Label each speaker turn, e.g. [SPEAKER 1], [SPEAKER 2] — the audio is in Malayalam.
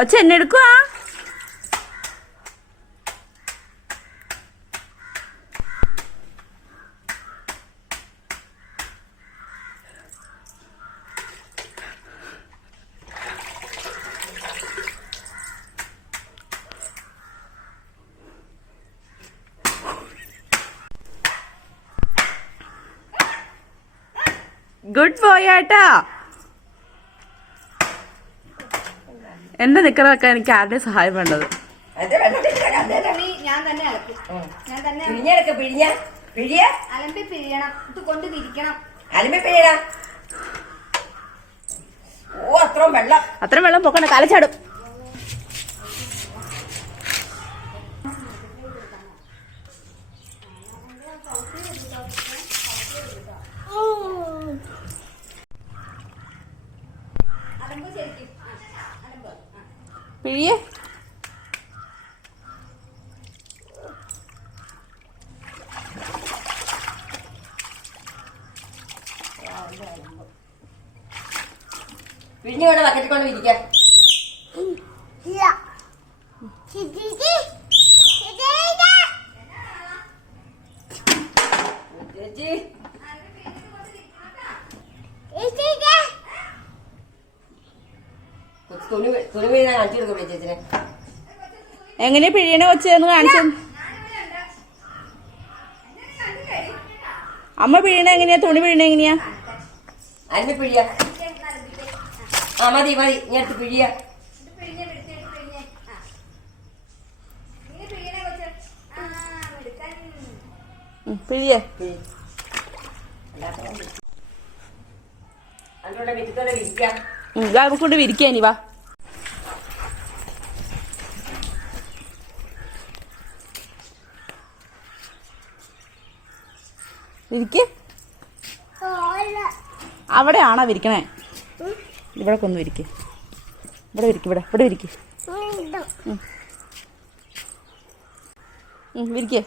[SPEAKER 1] കൊച്ചു എന്നെ എടുക്കുവാ. ഗുഡ് ബോയ് ആട്ടാ. എന്റെ നിക്കറൊക്കെ എനിക്ക് ആരുടെയും സഹായം വേണ്ടത്?
[SPEAKER 2] ഞാൻ തന്നെ അലക്കും. ഞാൻ തന്നെ
[SPEAKER 3] പിഴിഞ്ഞെടുക്ക പിഴിഞ്ഞ. പിഴിയ.
[SPEAKER 2] അലമ്പി പിഴിയണം. ഇത് കൊണ്ട് തിരിക്കണം.
[SPEAKER 3] അലമ്പി പിഴിയടാ. ഓ അത്രയും വെള്ളം.
[SPEAKER 1] അത്രയും വെള്ളം പൊക്കണ്ട കാലച്ചാടും
[SPEAKER 2] അലമ്പ് ശരിക്കും.
[SPEAKER 1] പിഴിയേ.
[SPEAKER 3] പിഴിഞ്ഞ് വേണം ബക്കറ്റിൽ കൊണ്ട് തുണി തുണി വീഴാൻ കാണിച്ചു കൊടുക്കും ചേച്ചിനെ.
[SPEAKER 1] എങ്ങനെയാ പിഴിയണ കൊച്ചെന്ന് കാണിച്ചു അമ്മ പിഴിയണ എങ്ങനെയാ? തുണി പിഴിയണ എങ്ങനെയാ?
[SPEAKER 3] അലുമ്പി പിഴിയ. ആ മതി മതി. ഞാൻ എടുത്ത് പിഴിയ.
[SPEAKER 1] പിഴിയേ.
[SPEAKER 3] പിഴി. അതിലൂടെ വിറ്റത്തോടെ വിരിക്കാം
[SPEAKER 1] ഇതാ കൊണ്ട് വിരിക്കാനി വാ. അവിടെ അവിടെയാണോ വിരിക്കണേ? ഇവിടെ കൊന്നു വിരിക്ക്. ഇവിടെ വിരിക്ക് ഇവിടെ ഇവിടെ ഉം, വിരിക്ക്.